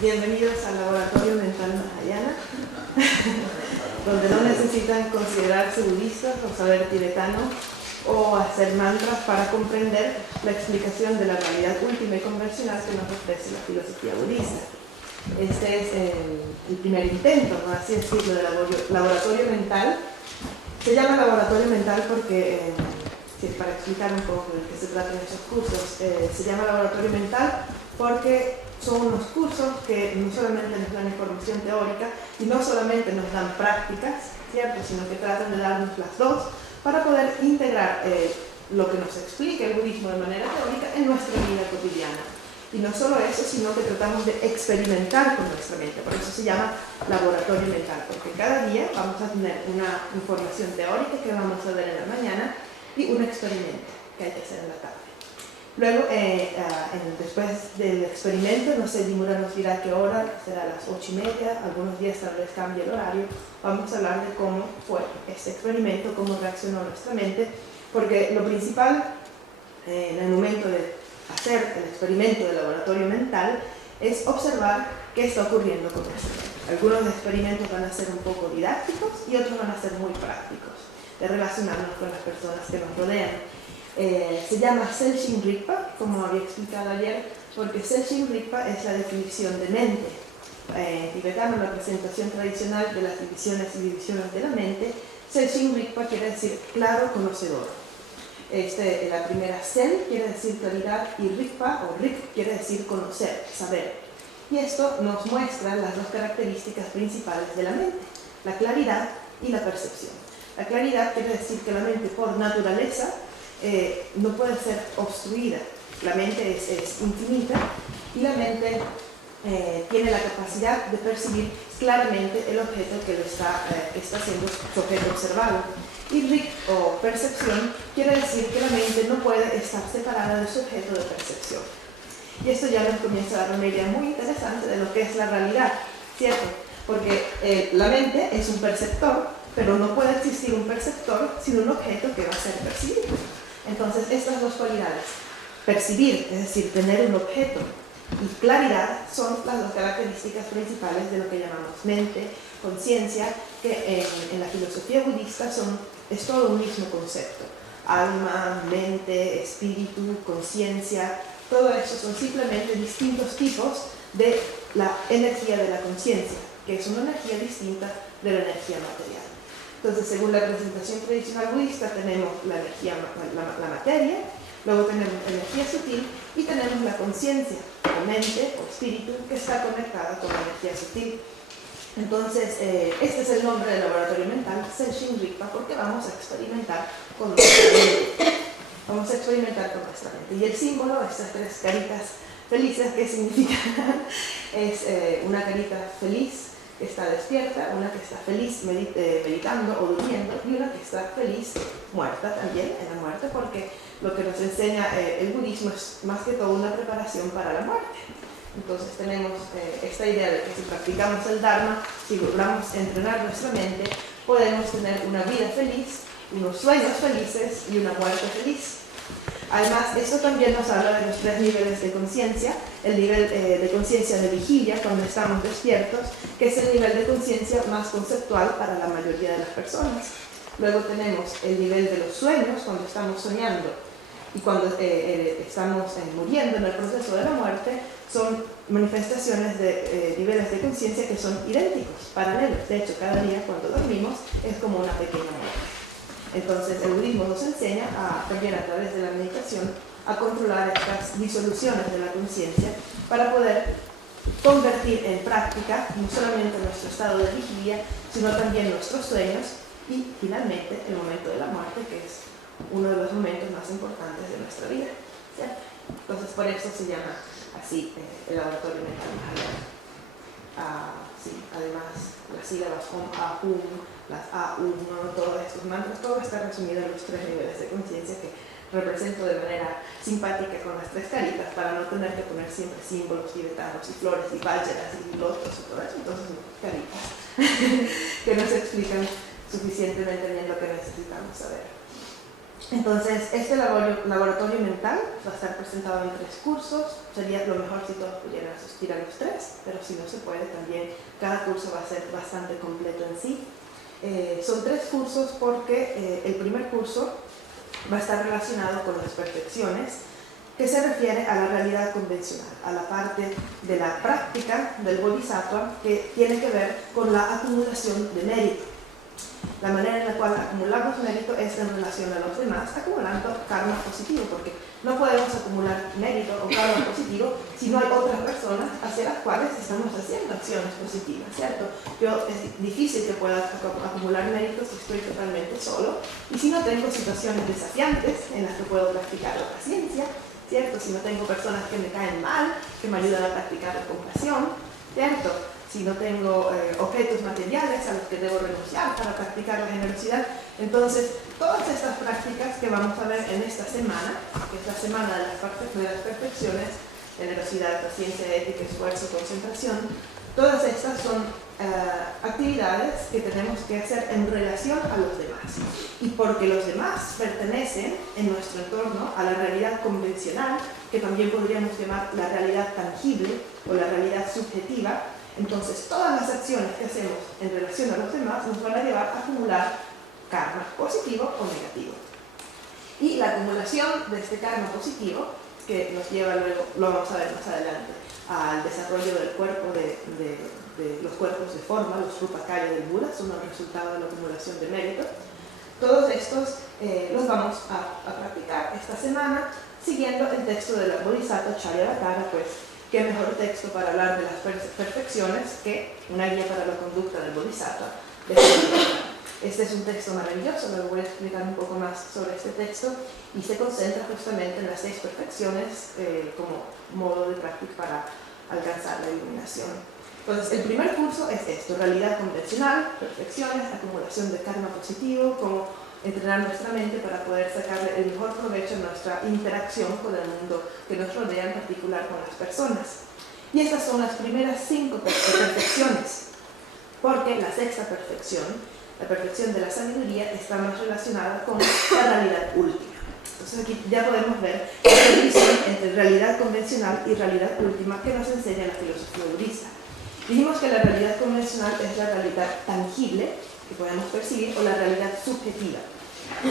Bienvenidos al Laboratorio Mental Mahayana, donde no necesitan considerarse budistas o saber tibetano o hacer mantras para comprender la explicación de la realidad última y convencional que nos ofrece la filosofía budista. Este es el primer intento, por así decirlo, del laboratorio mental. Se llama laboratorio mental porque, para explicar un poco de qué se trata en esos cursos, se llama laboratorio mental porque son unos cursos que no solamente nos dan información teórica y no solamente nos dan prácticas, ¿cierto?, sino que tratan de darnos las dos para poder integrar lo que nos explica el budismo de manera teórica en nuestra vida cotidiana. Y no solo eso, sino que tratamos de experimentar con nuestra mente. Por eso se llama laboratorio mental, porque cada día vamos a tener una información teórica que vamos a ver en la mañana y un experimento que hay que hacer en la tarde. Luego, después del experimento, no sé, Dimura nos dirá qué hora, será a las 8:30, algunos días tal vez cambie el horario. Vamos a hablar de cómo fue este experimento, cómo reaccionó nuestra mente, porque lo principal en el momento de hacer el experimento de laboratorio mental es observar qué está ocurriendo con nuestra mente. Algunos experimentos van a ser un poco didácticos y otros van a ser muy prácticos, de relacionarnos con las personas que nos rodean. Se llama Selshin Rigpa, como había explicado ayer, porque Selshin Rigpa es la definición de mente. En tibetano, la presentación tradicional de las divisiones y divisiones de la mente, Selshin Rigpa quiere decir claro conocedor. La primera Sel quiere decir claridad y Rigpa o Rik quiere decir conocer, saber. Y esto nos muestra las dos características principales de la mente, la claridad y la percepción. La claridad quiere decir que la mente por naturaleza no puede ser obstruida. La mente es infinita y la mente tiene la capacidad de percibir claramente el objeto que está siendo su objeto observado. Y Rik o percepción quiere decir que la mente no puede estar separada de su objeto de percepción. Y esto ya nos comienza a dar una idea muy interesante de lo que es la realidad, ¿cierto? Porque la mente es un perceptor, pero no puede existir un perceptor sin un objeto que va a ser percibido. Entonces, estas dos cualidades, percibir, es decir, tener un objeto, y claridad son las dos características principales de lo que llamamos mente, conciencia, que en la filosofía budista es todo un mismo concepto. Alma, mente, espíritu, conciencia, todo eso son simplemente distintos tipos de la energía de la conciencia, que es una energía distinta de la energía material. Entonces, según la presentación tradicional budista, tenemos la energía, la materia, luego tenemos la energía sutil y tenemos la conciencia, o mente, o espíritu, que está conectada con la energía sutil. Entonces, este es el nombre del laboratorio mental, Selshin Rigpa, porque vamos a experimentar con nuestra mente. Vamos a experimentar con nuestra mente. Y el símbolo, estas tres caritas felices, ¿qué significan? Es una carita feliz que está despierta, una que está feliz meditando o durmiendo y una que está feliz muerta también, en la muerte, porque lo que nos enseña el budismo es más que todo una preparación para la muerte. Entonces tenemos esta idea de que si practicamos el Dharma, si logramos entrenar nuestra mente, podemos tener una vida feliz, unos sueños felices y una muerte feliz. Además, esto también nos habla de los tres niveles de conciencia, el nivel de conciencia de vigilia, cuando estamos despiertos, que es el nivel de conciencia más conceptual para la mayoría de las personas. Luego tenemos el nivel de los sueños, cuando estamos soñando, y cuando estamos muriendo en el proceso de la muerte, son manifestaciones de niveles de conciencia que son idénticos, paralelos. De hecho, cada día cuando dormimos es como una pequeña muerte. Entonces, el budismo nos enseña también a través de la meditación a controlar estas disoluciones de la conciencia para poder convertir en práctica no solamente nuestro estado de vigilia, sino también nuestros sueños y finalmente el momento de la muerte, que es uno de los momentos más importantes de nuestra vida, ¿cierto? Entonces, por eso se llama así el laboratorio mental Mahayana. Sí, además, las sílabas Om, Ahum, las Aum, todos estos mantras, todo está resumido en los tres niveles de conciencia que represento de manera simpática con las tres caritas para no tener que poner siempre símbolos tibetanos y flores y váyeras y lotos y todo eso. Entonces, caritas que nos explican suficientemente bien lo que necesitamos saber. Entonces, este laboratorio mental va a estar presentado en 3 cursos. Sería lo mejor si todos pudieran asistir a los 3, pero si no se puede también, cada curso va a ser bastante completo en sí. Son 3 cursos porque el primer curso va a estar relacionado con las perfecciones, que se refiere a la realidad convencional, a la parte de la práctica del bodhisattva que tiene que ver con la acumulación de mérito. La manera en la cual acumulamos mérito es en relación a los demás, acumulando karma positivo, porque no podemos acumular mérito o karma positivo si no hay otras personas hacia las cuales estamos haciendo acciones positivas, ¿cierto? Es difícil que pueda acumular mérito si estoy totalmente solo y si no tengo situaciones desafiantes en las que puedo practicar la paciencia, ¿cierto? Si no tengo personas que me caen mal, que me ayudan a practicar la compasión, ¿cierto? Si no tengo objetos materiales a los que debo renunciar para practicar la generosidad. Entonces, todas estas prácticas que vamos a ver en esta semana, que es la semana de las perfecciones, generosidad, paciencia, ética, esfuerzo, concentración, todas estas son actividades que tenemos que hacer en relación a los demás. Y porque los demás pertenecen en nuestro entorno a la realidad convencional, que también podríamos llamar la realidad tangible o la realidad subjetiva, entonces todas las acciones que hacemos en relación a los demás nos van a llevar a acumular karma positivo o negativo. Y la acumulación de este karma positivo, que nos lleva luego, lo vamos a ver más adelante, al desarrollo del cuerpo, de los cuerpos de forma, los rupakaya del Buda, son el resultado de la acumulación de mérito. Todos estos los vamos a practicar esta semana siguiendo el texto de la Bodhisattva Charyavatara, pues qué mejor texto para hablar de las perfecciones que una guía para la conducta del Bodhisattva. Este es un texto maravilloso, luego voy a explicar un poco más sobre este texto, y se concentra justamente en las 6 perfecciones como modo de práctica para alcanzar la iluminación. Entonces, el primer curso es esto: realidad convencional, perfecciones, acumulación de karma positivo, cómo entrenar nuestra mente para poder sacarle el mejor provecho a nuestra interacción con el mundo que nos rodea, en particular con las personas. Y estas son las primeras 5 perfecciones, porque la 6ª perfección, la perfección de la sabiduría, está más relacionada con la realidad última. Entonces aquí ya podemos ver la división entre realidad convencional y realidad última que nos enseña la filosofía budista. Dijimos que la realidad convencional es la realidad tangible que podemos percibir, o la realidad subjetiva,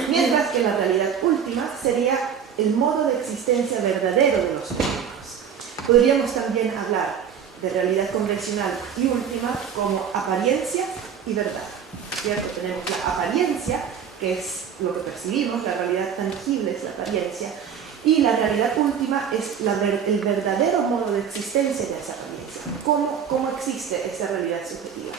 mientras que la realidad última sería el modo de existencia verdadero de los fenómenos. Podríamos también hablar de realidad convencional y última como apariencia y verdad, ¿cierto? Tenemos la apariencia, que es lo que percibimos, la realidad tangible es la apariencia, y la realidad última es el verdadero modo de existencia de esa apariencia. ¿Cómo existe esa realidad subjetiva?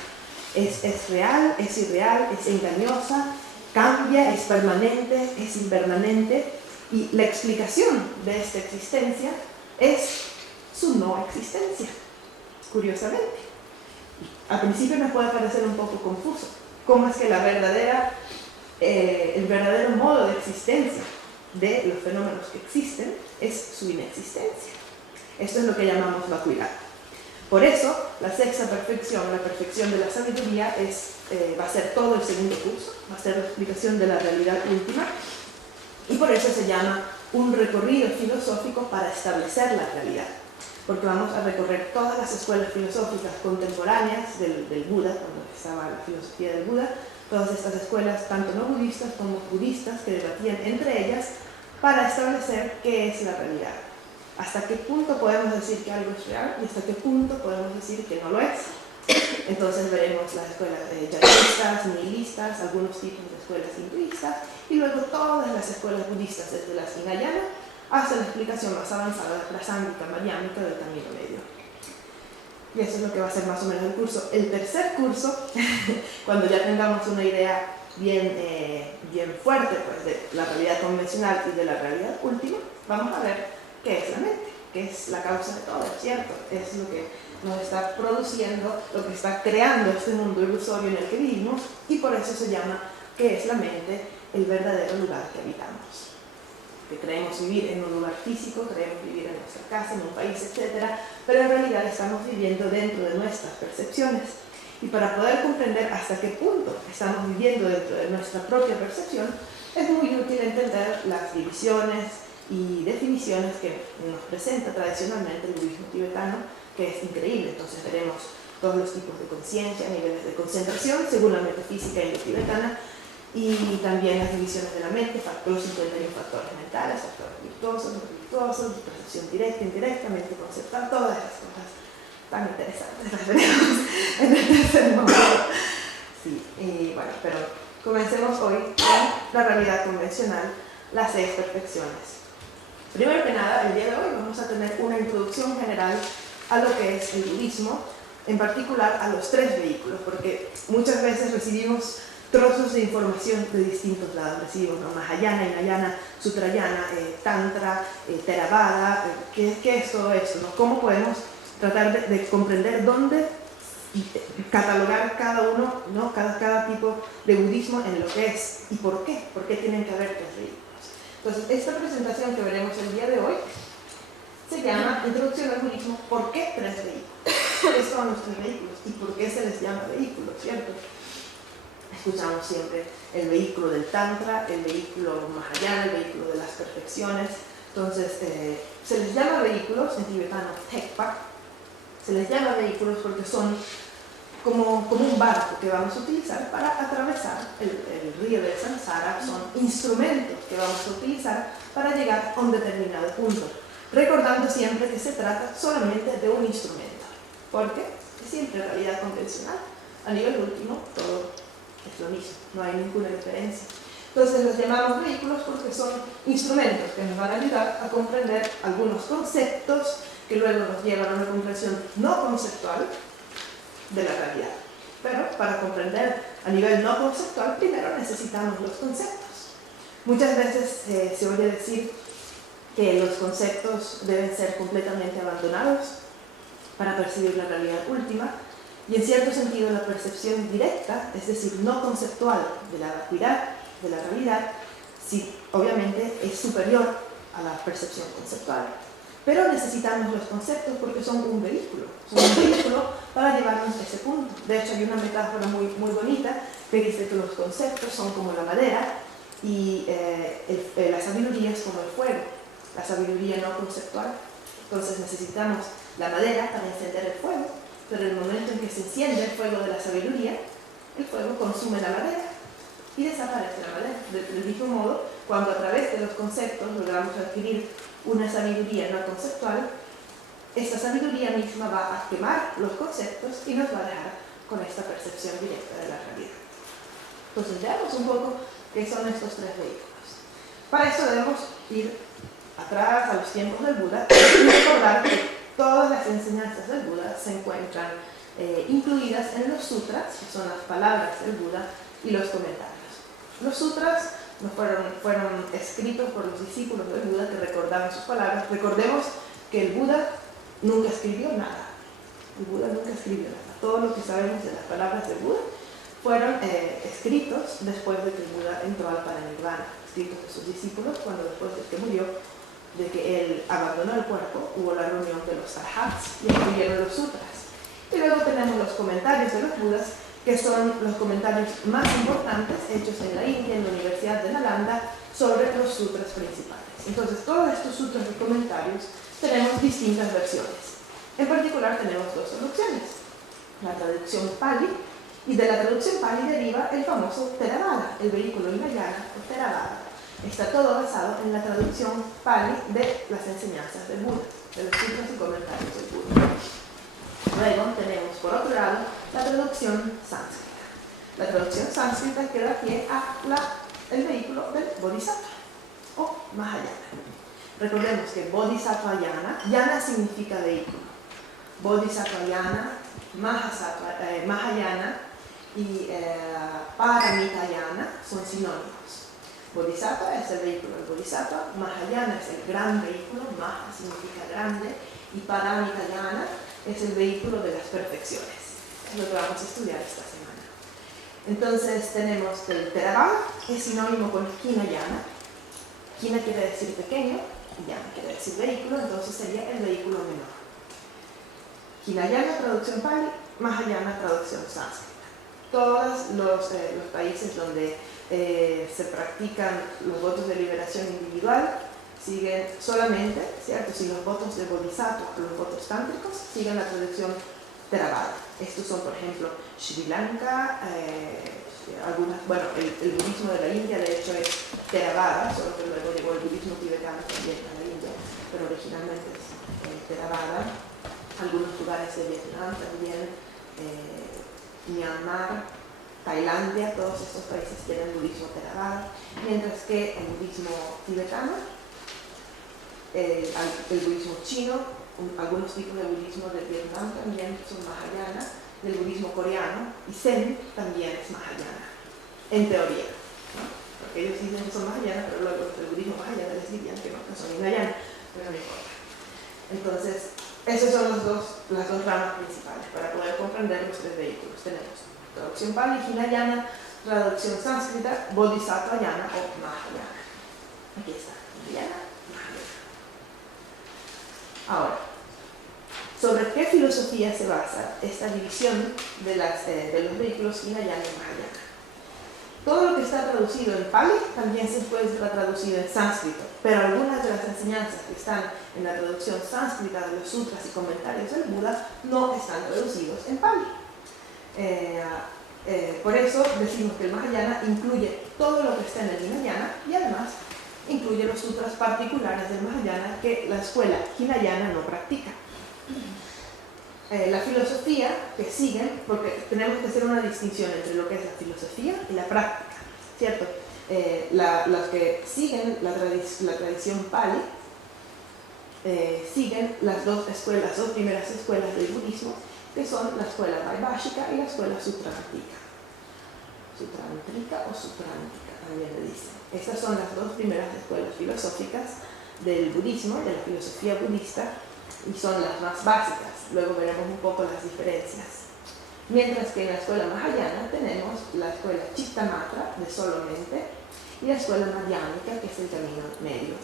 ¿Es real? ¿Es irreal? ¿Es engañosa? ¿Cambia? ¿Es permanente? ¿Es impermanente? Y la explicación de esta existencia es su no existencia, curiosamente. Al principio nos puede parecer un poco confuso. ¿Cómo es que el verdadero modo de existencia de los fenómenos que existen es su inexistencia? Esto es lo que llamamos vacuidad. Por eso, la 6ª perfección, la perfección de la sabiduría, va a ser todo el segundo curso, va a ser la explicación de la realidad última, y por eso se llama un recorrido filosófico para establecer la realidad, porque vamos a recorrer todas las escuelas filosóficas contemporáneas del Buda, cuando estaba la filosofía del Buda, todas estas escuelas, tanto no budistas como budistas, que debatían entre ellas para establecer qué es la realidad. Hasta qué punto podemos decir que algo es real y hasta qué punto podemos decir que no lo es. Entonces veremos las escuelas jainistas, nihilistas, algunos tipos de escuelas hinduistas, y luego todas las escuelas budistas, desde la Hinayana hasta la explicación más avanzada prasangika, mayámica del camino medio. Y eso es lo que va a ser más o menos el curso. El tercer curso, cuando ya tengamos una idea bien fuerte, pues, de la realidad convencional y de la realidad última, vamos a ver qué es la mente, qué es la causa de todo, ¿cierto? Es lo que nos está produciendo, lo que está creando este mundo ilusorio en el que vivimos, y por eso se llama ¿qué es la mente? El verdadero lugar que habitamos. Que creemos vivir en un lugar físico, creemos vivir en nuestra casa, en un país, etc., pero en realidad estamos viviendo dentro de nuestras percepciones. Y para poder comprender hasta qué punto estamos viviendo dentro de nuestra propia percepción, es muy útil entender las divisiones y definiciones que nos presenta tradicionalmente el budismo tibetano, que es increíble. Entonces veremos todos los tipos de conciencia, niveles de concentración según la metafísica tibetana, y también las divisiones de la mente, los 51 factores mentales, factores virtuosos, no virtuosos, percepción directa, indirecta, mente conceptual, todas esas cosas tan interesantes las veremos en el tercer módulo. Sí, y bueno, pero comencemos hoy con la realidad convencional, las 6 perfecciones. Primero que nada, el día de hoy vamos a tener una introducción general a lo que es el budismo, en particular a los 3 vehículos, porque muchas veces recibimos trozos de información de distintos lados. Recibimos Mahayana, Hinayana, Sutrayana, Tantra, Theravada. ¿Qué es todo esto, no? ¿Cómo podemos tratar de comprender dónde catalogar cada uno, ¿no? cada tipo de budismo en lo que es y por qué tienen que haber 3 vehículos? Entonces, esta presentación que veremos el día de hoy se llama Introducción al budismo. ¿Por qué 3 vehículos? ¿Qué son los 3 vehículos? ¿Y por qué se les llama vehículos, cierto? Escuchamos siempre el vehículo del Tantra, el vehículo Mahayana, el vehículo de las perfecciones. Entonces, se les llama vehículos, en tibetano Thekpa, se les llama vehículos porque son como un barco que vamos a utilizar para atravesar el río del samsara. Son instrumentos que vamos a utilizar para llegar a un determinado punto, recordando siempre que se trata solamente de un instrumento, porque es siempre realidad convencional. A nivel último, todo es lo mismo, no hay ninguna diferencia. Entonces los llamamos vehículos porque son instrumentos que nos van a ayudar a comprender algunos conceptos que luego nos llevan a una comprensión no conceptual de la realidad. Pero para comprender a nivel no conceptual, primero necesitamos los conceptos. Muchas veces se oye decir que los conceptos deben ser completamente abandonados para percibir la realidad última, y en cierto sentido la percepción directa, es decir, no conceptual de la vacuidad, de la realidad, sí, obviamente es superior a la percepción conceptual. Pero necesitamos los conceptos porque son un vehículo para llevarnos a ese punto. De hecho, hay una metáfora muy bonita que dice que los conceptos son como la madera y la sabiduría es como el fuego, la sabiduría no conceptual. Entonces necesitamos la madera para encender el fuego, pero en el momento en que se enciende el fuego de la sabiduría, el fuego consume la madera y desaparece la madera. Del mismo modo, cuando a través de los conceptos logramos adquirir una sabiduría no conceptual, esta sabiduría misma va a quemar los conceptos y nos va a dejar con esta percepción directa de la realidad. Entonces veamos un poco qué son estos 3 vehículos. Para eso debemos ir atrás a los tiempos del Buda y recordar que todas las enseñanzas del Buda se encuentran incluidas en los sutras, que son las palabras del Buda, y los comentarios. Los sutras no fueron escritos por los discípulos del Buda que recordaban sus palabras. Recordemos que el Buda nunca escribió nada. El Buda nunca escribió nada. Todo lo que sabemos de las palabras del Buda fueron escritos después de que el Buda entró al Paranirvana, escritos de sus discípulos cuando después de que murió, de que él abandonó el cuerpo, hubo la reunión de los arhats y escribieron los sutras. Y luego tenemos los comentarios de los Budas, que son los comentarios más importantes hechos en la India, en la Universidad de Nalanda, sobre los sutras principales. Entonces, todos estos sutras y comentarios tenemos distintas versiones. En particular, tenemos 2 traducciones. La traducción Pali, y de la traducción Pali deriva el famoso Theravada, el vehículo Hinayana o Theravada. Está todo basado en la traducción Pali de las enseñanzas del Buda, de los sutras y comentarios del Buda. Luego tenemos, por otro lado, la traducción sánscrita. La traducción sánscrita que da pie a el vehículo del Bodhisattva o Mahayana. Recordemos que Bodhisattva Yana significa vehículo. Bodhisattva Yana, Mahayana y Paramitayana son sinónimos. Bodhisattva es el vehículo del Bodhisattva, Mahayana es el gran vehículo, Maha significa grande, y Paramitayana es el vehículo de las perfecciones. Es lo que vamos a estudiar esta semana. Entonces tenemos el Theravada, que es sinónimo con Hinayana. Hina quiere decir pequeño, y Yana quiere decir vehículo, entonces sería el vehículo menor. Hinayana, traducción Pali, Mahayana, traducción sánscrita. todos los países donde se practican los votos de liberación individual siguen solamente, ¿cierto? Si los votos de bodhisattva o los votos tántricos siguen la tradición Theravada. Estos son, por ejemplo, Sri Lanka, bueno, el budismo de la India de hecho es Theravada, solo que luego llegó el budismo tibetano también a la India, pero originalmente es Theravada. Algunos lugares de Vietnam también, Myanmar, Tailandia, todos estos países tienen budismo Theravada, mientras que el budismo tibetano, el budismo chino, algunos tipos de budismo de Vietnam también son Mahayana, el budismo coreano y Zen también es Mahayana, en teoría, ¿no? Porque ellos dicen que son Mahayana, pero luego el budismo Mahayana les dirían que no son Hinayana, pero no importa. Entonces, esas son las dos ramas principales para poder comprender los tres vehículos. Tenemos traducción Pali, Hinayana, traducción sánscrita, Bodhisattvayana o Mahayana. Aquí está, Hinayana, Mahayana. Ahora, ¿sobre qué filosofía se basa esta división de los vehículos Hinayana y Mahayana? Todo lo que está traducido en Pali también se puede ser traducido en sánscrito, pero algunas de las enseñanzas que están en la traducción sánscrita de los sutras y comentarios del Buda no están traducidos en Pali. Por eso decimos que el Mahayana incluye todo lo que está en el Hinayana y además incluye los sutras particulares del Mahayana que la escuela Hinayana no practica. La filosofía que siguen, porque tenemos que hacer una distinción entre lo que es la filosofía y la práctica, ¿cierto? Los que siguen la tradición Pali siguen las dos primeras escuelas del budismo, que son la escuela Vaibhashika y la escuela Sutrántica. Sutrántica o Sutrántica, también le dicen. Estas son las dos primeras escuelas filosóficas del budismo, de la filosofía budista, y son las más básicas. Luego veremos un poco las diferencias. Mientras que en la escuela Mahayana tenemos la escuela Chittamatra, de solo mente, y la escuela Madhyamika, que es el camino medio.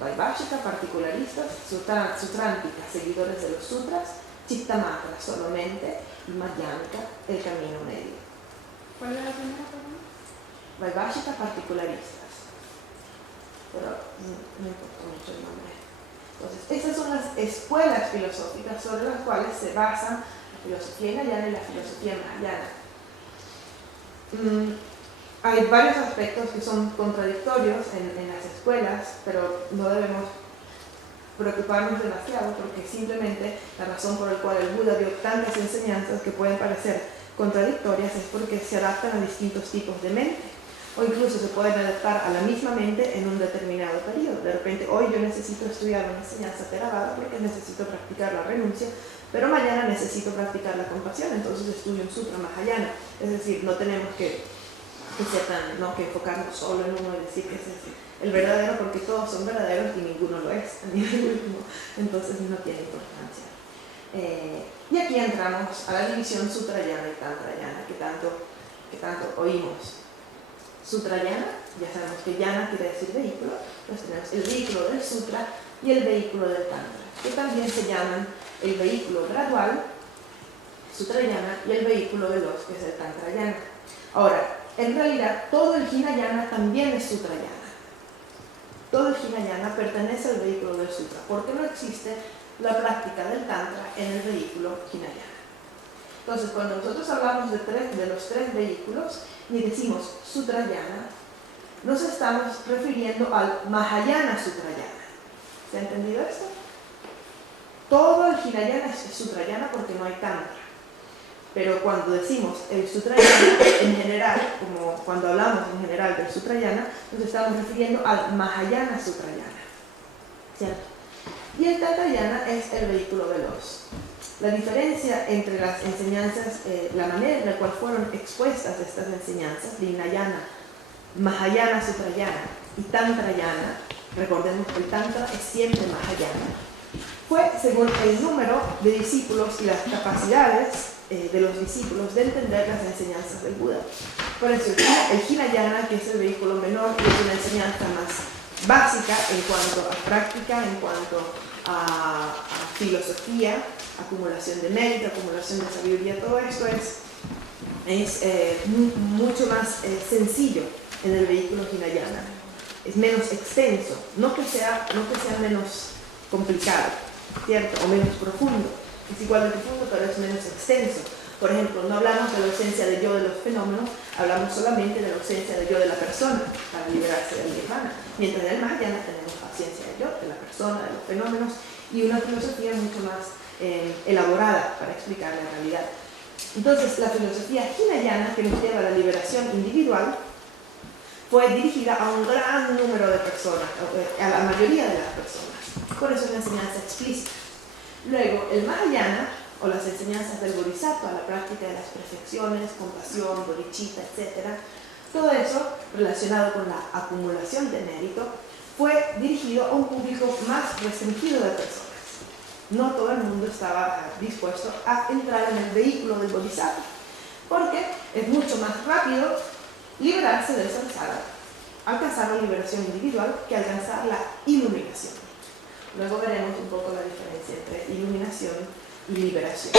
Vaibhashika, particularistas, Sutrántica, seguidores de los sutras, Chittamatra, solo mente, y Madhyamika, el camino medio. ¿Cuál era la primera pregunta? Vaibhashika, particularistas. Pero no importa mucho el nombre. Entonces, estas son las escuelas filosóficas sobre las cuales se basan la filosofía hinayana y la filosofía mahayana. Hay varios aspectos que son contradictorios en las escuelas, pero no debemos preocuparnos demasiado porque simplemente la razón por la cual el Buda dio tantas enseñanzas que pueden parecer contradictorias es porque se adaptan a distintos tipos de mente. O incluso se pueden adaptar a la misma mente en un determinado periodo. De repente, hoy yo necesito estudiar una enseñanza Theravada porque necesito practicar la renuncia, pero mañana necesito practicar la compasión, entonces estudio un sutra Mahayana. Es decir, no tenemos que enfocarnos solo en uno y decir que ese es el verdadero, porque todos son verdaderos y ninguno lo es a nivel último, entonces no tiene importancia. Y aquí entramos a la división Sutrayana y Tantrayana que tanto oímos. Sutrayana, ya sabemos que yana quiere decir vehículo, pues tenemos el vehículo del sutra y el vehículo del tantra, que también se llaman el vehículo gradual, Sutrayana, y el vehículo veloz, que es el Tantrayana. Ahora, en realidad, todo el Hinayana también es Sutrayana. Todo el Hinayana pertenece al vehículo del sutra, porque no existe la práctica del Tantra en el vehículo Hinayana. Entonces, cuando nosotros hablamos de los tres vehículos y decimos Sutrayana, nos estamos refiriendo al Mahayana Sutrayana. ¿Se ha entendido esto? Todo el Hinayana es Sutrayana porque no hay Tantra. Pero cuando decimos el Sutrayana en general, como cuando hablamos en general del Sutrayana, nos estamos refiriendo al Mahayana Sutrayana, ¿cierto? Y el Tantrayana es el vehículo veloz. La diferencia entre las enseñanzas, la manera en la cual fueron expuestas estas enseñanzas de Hinayana, Mahayana Sutrayana y Tantrayana, recordemos que el Tantra es siempre Mahayana, fue según el número de discípulos y las capacidades de los discípulos de entender las enseñanzas del Buda. Por eso el Hinayana, que es el vehículo menor, es una enseñanza más básica en cuanto a práctica, en cuanto a filosofía, acumulación de mérito, acumulación de sabiduría, todo esto es es mucho más sencillo en el vehículo Hinayana. Es menos extenso, no que sea menos complicado, ¿cierto? O menos profundo. Es igual de profundo, pero es menos extenso. Por ejemplo, no hablamos de la ausencia de yo de los fenómenos, hablamos solamente de la ausencia de yo de la persona para liberarse del nirvana. Mientras en el Mahayana tenemos ausencia de yo, de la persona, de los fenómenos, y una filosofía mucho más elaborada para explicar la realidad. Entonces, la filosofía Hinayana, que nos lleva a la liberación individual, fue dirigida a un gran número de personas, a la mayoría de las personas. Por eso es una enseñanza explícita. Luego, el Mahayana, o las enseñanzas del Bodhisattva, la práctica de las perfecciones, compasión, bodhicitta, etc., todo eso relacionado con la acumulación de mérito, fue dirigido a un público más restringido de personas. No todo el mundo estaba dispuesto a entrar en el vehículo del Bodhisattva, porque es mucho más rápido liberarse del samsara, alcanzar la liberación individual, que alcanzar la iluminación. Luego veremos un poco la diferencia entre iluminación y liberación.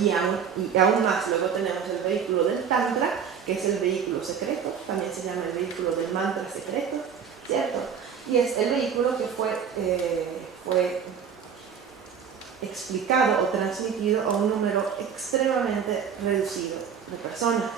Y aún más, luego tenemos el vehículo del Tantra, que es el vehículo secreto, también se llama el vehículo del mantra secreto, ¿cierto? Y es el vehículo que fue explicado o transmitido a un número extremadamente reducido de personas.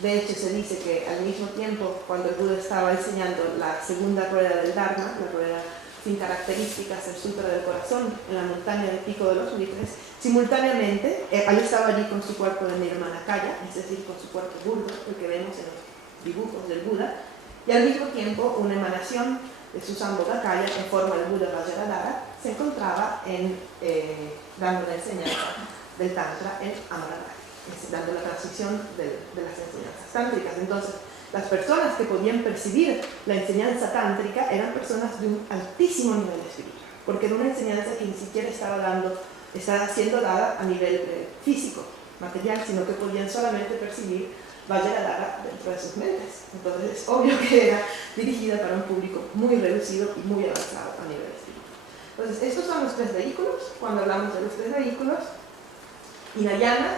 De hecho, se dice que al mismo tiempo, cuando el Buda estaba enseñando la segunda rueda del Dharma, la rueda sin características, el Sutra del Corazón, en la montaña del Pico de los Buitres, simultáneamente, él estaba allí con su cuerpo de Nirmanakaya, es decir, con su cuerpo burdo, el que vemos en los dibujos del Buda, y al mismo tiempo una emanación de Susambodakaya en forma de Buda Vajradhara se encontraba dando la enseñanza del Tantra en Amaradhara, dando la transmisión de las enseñanzas tántricas. Entonces, las personas que podían percibir la enseñanza tántrica eran personas de un altísimo nivel espiritual, porque era una enseñanza que ni siquiera estaba siendo dada a nivel físico, material, sino que podían solamente percibir Vajradhara dentro de sus mentes. Entonces es obvio que era dirigida para un público muy reducido y muy avanzado a nivel espiritual. Entonces, estos son los tres vehículos. Cuando hablamos de los tres vehículos, Hinayana,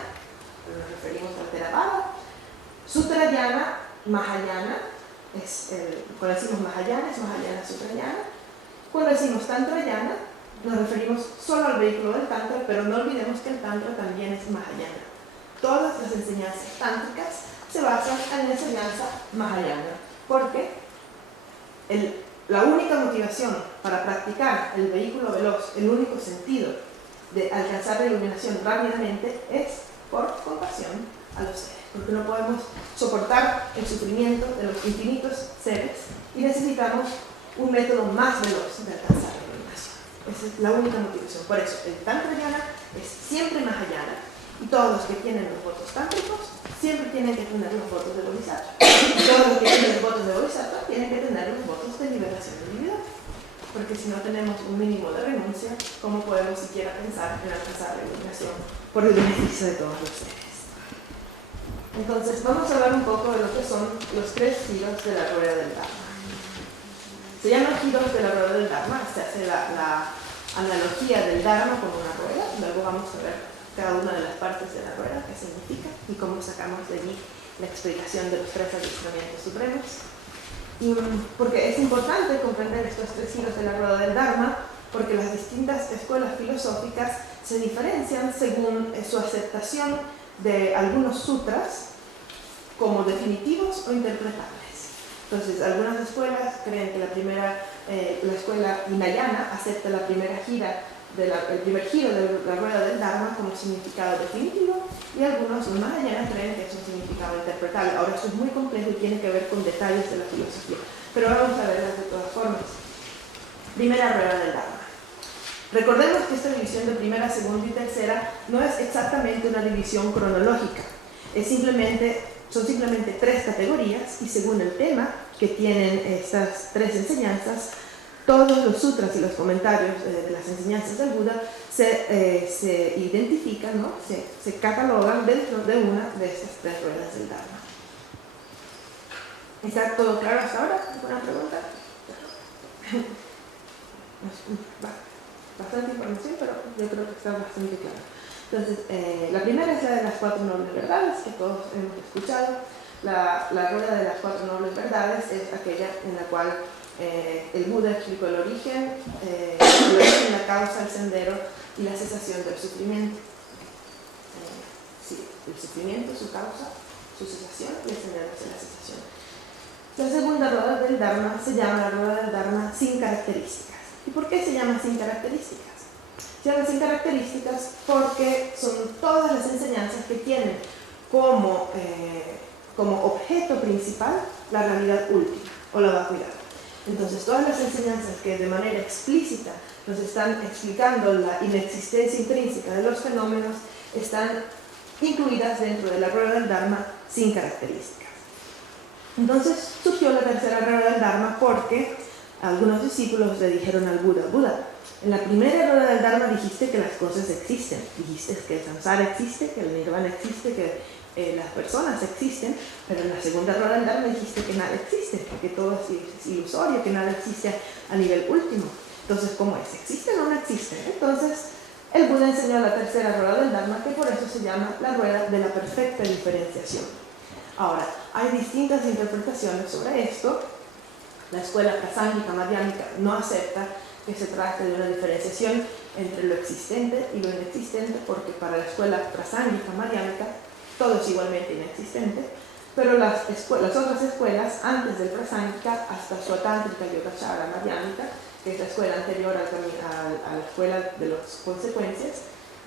nos referimos al Theravada, Sutrayana, Mahayana, cuando decimos Mahayana, es Mahayana Sutrayana. Cuando decimos Tantrayana, nos referimos solo al vehículo del Tantra, pero no olvidemos que el Tantra también es Mahayana. Todas las enseñanzas tántricas se basan en la enseñanza Mahayana, porque la única motivación para practicar el vehículo veloz, el único sentido de alcanzar la iluminación rápidamente es por compasión a los seres, porque no podemos soportar el sufrimiento de los infinitos seres y necesitamos un método más veloz de alcanzar la iluminación. Esa es la única motivación. Por eso el Tantrayana es siempre Mahayana, y todos los que tienen los votos tántricos siempre tienen que tener los votos de Bodhisattva. Y todos los que tienen los votos de Bodhisattva tienen que tener los votos de liberación individual. Porque si no tenemos un mínimo de renuncia, ¿cómo podemos siquiera pensar en alcanzar la iluminación por el beneficio de todos los seres? Entonces, vamos a hablar un poco de lo que son los tres giros de la rueda del Dharma. Se llaman giros de la rueda del Dharma, se hace la analogía del Dharma con una rueda, luego vamos a ver cada una de las partes de la rueda, qué significa y cómo sacamos de allí la explicación de los tres adiestramientos supremos. Y porque es importante comprender estos tres giros de la rueda del Dharma, porque las distintas escuelas filosóficas se diferencian según su aceptación de algunos sutras como definitivos o interpretables. Entonces, algunas escuelas creen que la escuela Hinayana acepta la primera gira el primer giro de la rueda del Dharma como significado definitivo, y algunos Mahayana creen que es un significado interpretable. Ahora, esto es muy complejo y tiene que ver con detalles de la filosofía, pero vamos a verlas de todas formas. Primera rueda del Dharma. Recordemos que esta división de primera, segunda y tercera no es exactamente una división cronológica, son simplemente tres categorías, y según el tema que tienen estas tres enseñanzas, todos los sutras y los comentarios de las enseñanzas del Buda se identifican, ¿no? se catalogan dentro de una de estas tres ruedas del Dharma. ¿Está todo claro hasta ahora? ¿Alguna pregunta? Bastante información, pero yo creo que está bastante claro. Entonces, la primera es la de las 4 nobles verdades, que todos hemos escuchado. La rueda de las 4 nobles verdades es aquella en la cual el Buda explicó el origen, la causa, el sendero y la cesación del sufrimiento. Sí, el sufrimiento, su causa, su cesación y el sendero hacia la cesación. La segunda rueda del Dharma se llama la rueda del Dharma sin características. ¿Y por qué se llama sin características? Se llama sin características porque son todas las enseñanzas que tienen como objeto principal la realidad última o la vacuidad. Entonces, todas las enseñanzas que de manera explícita nos están explicando la inexistencia intrínseca de los fenómenos están incluidas dentro de la rueda del Dharma sin características. Entonces surgió la tercera rueda del Dharma porque algunos discípulos le dijeron al Buda: Buda, en la primera rueda del Dharma dijiste que las cosas existen, dijiste que el samsara existe, que el nirvana existe, que las personas existen, pero en la segunda rueda del Dharma dijiste que nada existe, que todo es ilusorio, que nada existe a nivel último. Entonces, ¿cómo es? ¿Existen o no existen? Entonces, el Buda enseñó la tercera rueda del Dharma, que por eso se llama la rueda de la perfecta diferenciación. Ahora, hay distintas interpretaciones sobre esto. La escuela prasángika madhyamika no acepta que se trate de una diferenciación entre lo existente y lo inexistente, porque para la escuela prasángika madhyamika todo es igualmente inexistente, pero las otras escuelas, antes del prasángika, hasta Swatántrika Yogacara madhyamika, que es la escuela anterior a la escuela de las consecuencias,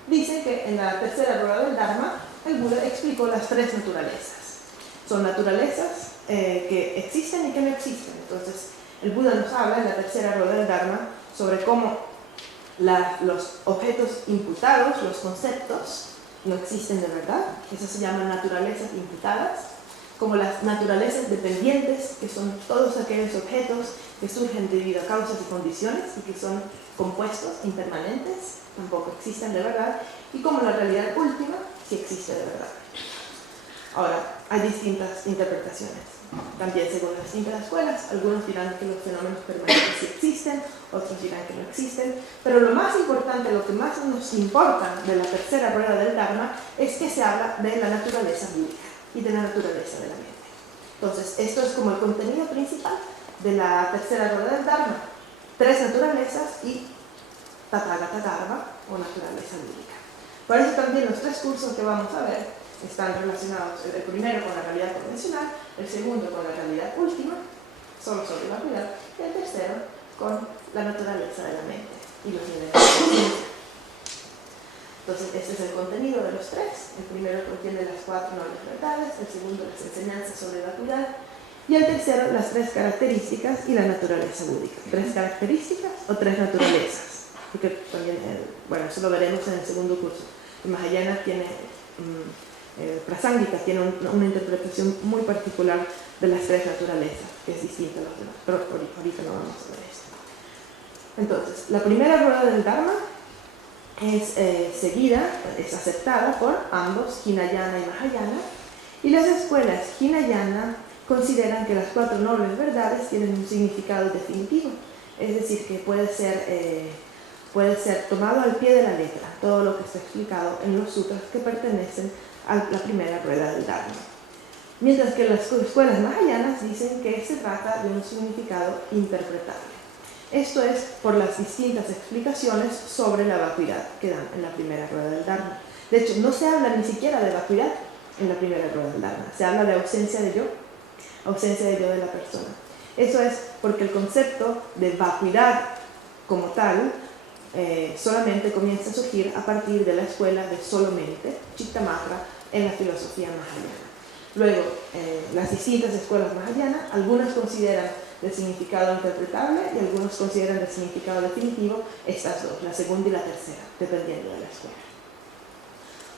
dicen que en la tercera rueda del Dharma el Buda explicó las 3 naturalezas. Son naturalezas que existen y que no existen. Entonces, el Buda nos habla en la tercera rueda del Dharma sobre cómo los objetos imputados, los conceptos, no existen de verdad. Eso se llama naturalezas imputadas. Como las naturalezas dependientes, que son todos aquellos objetos que surgen debido a causas y condiciones y que son compuestos, impermanentes, tampoco existen de verdad. Y como la realidad última, sí existe de verdad. Ahora, hay distintas interpretaciones, también según las distintas escuelas. Algunos dirán que los fenómenos permanentes sí existen, otros dirán que no existen, pero lo más importante, lo que más nos importa de la tercera rueda del Dharma es que se habla de la naturaleza búdica y de la naturaleza de la mente. Entonces, esto es como el contenido principal de la tercera rueda del Dharma: 3 naturalezas y Tathagata Dharma o naturaleza búdica. Por eso también los 3 cursos que vamos a ver están relacionados, el primero con la realidad convencional, el segundo con la realidad última, solo sobre la vacuidad, y el tercero con la naturaleza de la mente y los niveles de conciencia. Entonces, este es el contenido de los 3. El primero contiene las 4 nobles verdades, el segundo las enseñanzas sobre la vacuidad, y el tercero las 3 características y la naturaleza búdica. 3 características o 3 naturalezas, porque también, bueno, eso lo veremos en el segundo curso. El Mahayana tiene... Prasángika tiene una interpretación muy particular de las 3 naturalezas, que es distinta a los demás, pero ahorita no vamos a ver esto. Entonces, la primera rueda del Dharma es seguida, es aceptada por ambos, Hinayana y Mahayana, y las escuelas Hinayana consideran que las 4 nobles verdades tienen un significado definitivo, es decir, que puede ser tomado al pie de la letra, todo lo que está explicado en los sutras que pertenecen a la primera rueda del Dharma. Mientras que las escuelas mahayanas dicen que se trata de un significado interpretable. Esto es por las distintas explicaciones sobre la vacuidad que dan en la primera rueda del Dharma. De hecho, no se habla ni siquiera de vacuidad en la primera rueda del Dharma, se habla de ausencia de yo de la persona. Eso es porque el concepto de vacuidad como tal solamente comienza a surgir a partir de la escuela de solamente, Chittamatra, en la filosofía mahayana. Luego, las distintas escuelas mahayanas, algunas consideran de significado interpretable y algunos consideran de significado definitivo estas 2, la segunda y la tercera, dependiendo de la escuela.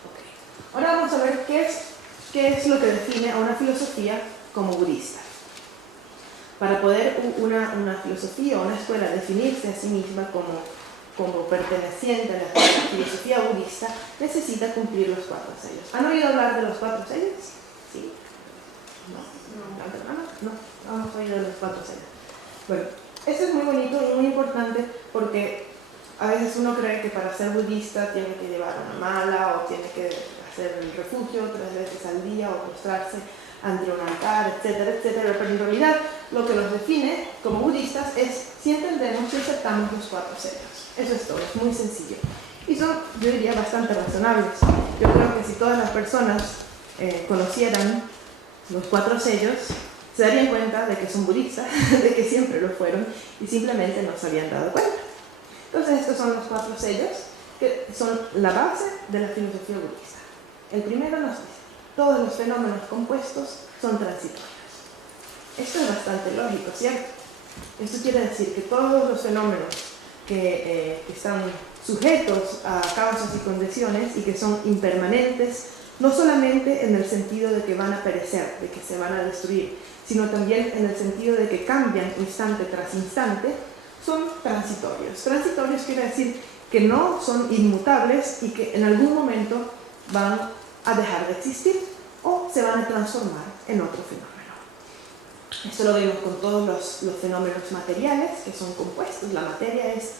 Okay. Ahora vamos a ver qué es lo que define a una filosofía como budista. Para poder una filosofía o una escuela definirse a sí misma como perteneciente a la filosofía budista, necesita cumplir los 4 sellos. ¿Han oído hablar de los 4 sellos? ¿Sí? No hemos oído de los 4 sellos. Bueno, esto es muy bonito y muy importante porque A veces uno cree que para ser budista tiene que llevar una mala o tiene que hacer el refugio 3 veces al día o postrarse ante un altar, etcétera, etcétera. Pero en realidad lo que los define como budistas es si entendemos y aceptamos los 4 sellos. Eso es todo, es muy sencillo. Y son, yo diría, bastante razonables. Yo creo que si todas las personas conocieran los 4 sellos, se darían cuenta de que son budistas, de que siempre lo fueron y simplemente no se habían dado cuenta. Entonces estos son los 4 sellos que son la base de la filosofía budista. El primero nos dice, todos los fenómenos compuestos son transitorios. Esto es bastante lógico, ¿cierto? Esto quiere decir que todos los fenómenos que están sujetos a causas y condiciones y que son impermanentes, no solamente en el sentido de que van a perecer, de que se van a destruir, sino también en el sentido de que cambian instante tras instante, son transitorios. Transitorios quiere decir que no son inmutables y que en algún momento van a dejar de existir o se van a transformar en otro fenómeno. Esto lo vemos con todos los fenómenos materiales que son compuestos. La materia es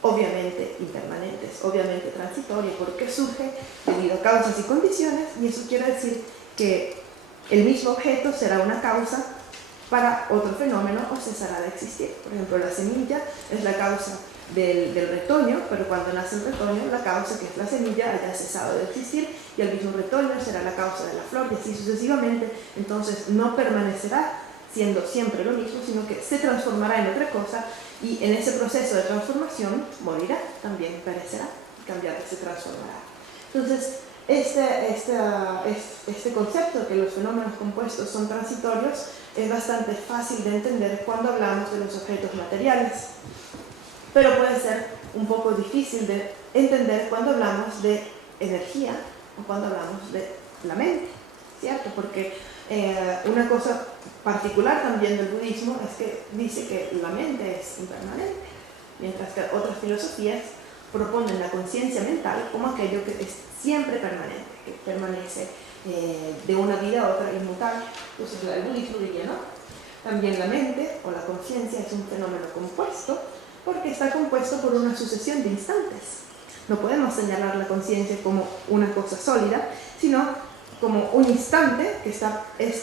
obviamente impermanente, es obviamente transitoria porque surge debido a causas y condiciones, y eso quiere decir que el mismo objeto será una causa para otro fenómeno o cesará de existir. Por ejemplo, la semilla es la causa del retoño, pero cuando nace el retoño, la causa, que es la semilla, haya cesado de existir, y el mismo retoño será la causa de la flor, y así sucesivamente. Entonces no permanecerá siendo siempre lo mismo, sino que se transformará en otra cosa, y en ese proceso de transformación morirá, también perecerá, cambiará, se transformará. Entonces, este concepto que los fenómenos compuestos son transitorios es bastante fácil de entender cuando hablamos de los objetos materiales, pero puede ser un poco difícil de entender cuando hablamos de energía o cuando hablamos de la mente, ¿cierto? Porque una cosa particular también del budismo es que dice que la mente es impermanente, mientras que otras filosofías proponen la conciencia mental como aquello que es siempre permanente, que permanece de una vida a otra inmutable. Entonces el budismo diría, ¿no? También la mente o la conciencia es un fenómeno compuesto porque está compuesto por una sucesión de instantes. No podemos señalar la conciencia como una cosa sólida, sino como un instante que es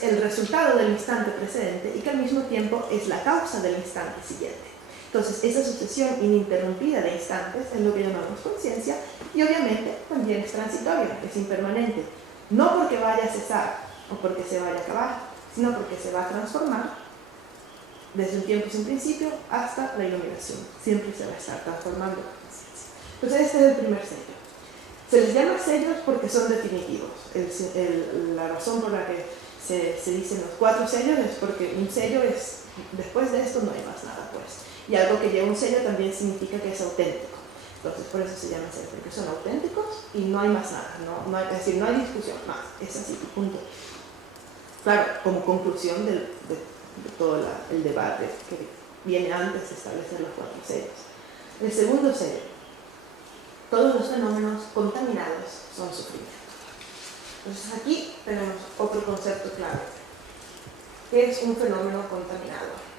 el resultado del instante precedente y que al mismo tiempo es la causa del instante siguiente. Entonces, esa sucesión ininterrumpida de instantes es lo que llamamos conciencia, y obviamente también es transitorio, es impermanente. No porque vaya a cesar o porque se vaya a acabar, sino porque se va a transformar desde un tiempo sin principio hasta la iluminación. Siempre se va a estar transformando la conciencia. Entonces, este es el primer sello. Se les llama sellos porque son definitivos. La razón por la que se dicen los 4 sellos es porque un sello es, después de esto no hay más nada, pues. Y algo que lleva un sello también significa que es auténtico. Entonces, por eso se llama sello, porque son auténticos y no hay más nada. Es decir, no hay discusión más. Es así, punto. Claro, como conclusión de todo el debate que viene antes de establecer los 4 sellos. El segundo sello. Todos los fenómenos contaminados son sufrimiento. Entonces aquí tenemos otro concepto clave. ¿Qué es un fenómeno contaminado?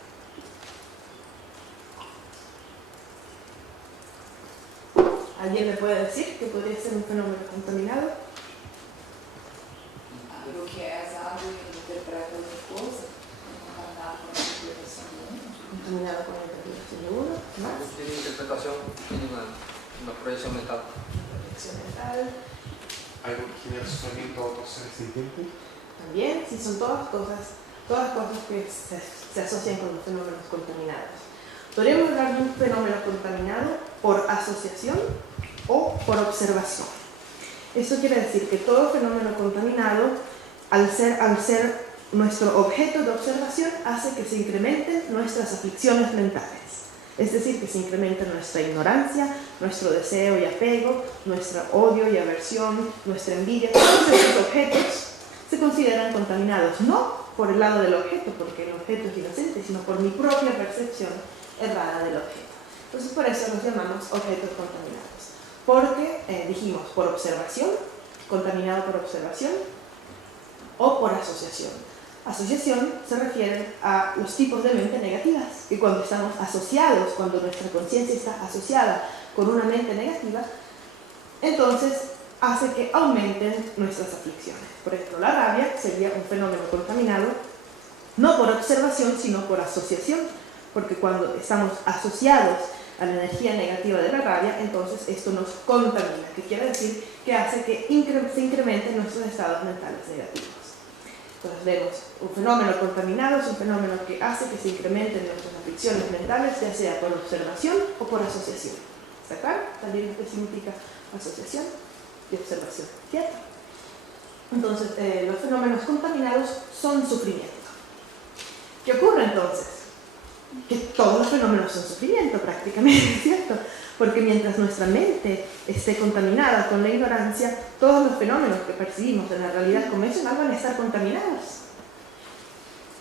¿Alguien me puede decir qué podría ser un fenómeno contaminado? Algo que é usado e interpreta outra coisa, contaminado com a interpretação de uno. Contaminado con la interpretación de uno. ¿Más? Tiene interpretación, tiene una proyección mental. Proyección mental. ¿Algo que genera sufrimiento a otros seres sintientes? También, sí, son todas cosas que se asocian con los fenómenos contaminados. Podríamos hablar de un fenómeno contaminado por asociación o por observación. Esto quiere decir que todo fenómeno contaminado, al ser nuestro objeto de observación, hace que se incrementen nuestras aflicciones mentales. Es decir, que se incrementa nuestra ignorancia, nuestro deseo y apego, nuestro odio y aversión, nuestra envidia. Todos estos objetos se consideran contaminados, no por el lado del objeto, porque el objeto es inocente, sino por mi propia percepción errada del objeto. Entonces, por eso los llamamos objetos contaminados. Porque, dijimos, por observación, contaminado por observación, o por asociación. Asociación se refiere a los tipos de mente negativas, que cuando estamos asociados, cuando nuestra conciencia está asociada con una mente negativa, entonces hace que aumenten nuestras aflicciones. Por ejemplo, la rabia sería un fenómeno contaminado, no por observación, sino por asociación, porque cuando estamos asociados a la energía negativa de la rabia, entonces esto nos contamina, que quiere decir que hace que se incrementen nuestros estados mentales negativos. Entonces vemos un fenómeno contaminado, es un fenómeno que hace que se incrementen nuestras aflicciones mentales, ya sea por observación o por asociación. ¿Está claro? También lo que significa asociación y observación, ¿cierto? Entonces, los fenómenos contaminados son sufrimiento. ¿Qué ocurre entonces? Que todos los fenómenos son sufrimiento prácticamente, ¿cierto? Porque mientras nuestra mente esté contaminada con la ignorancia, todos los fenómenos que percibimos en la realidad convencional van a estar contaminados.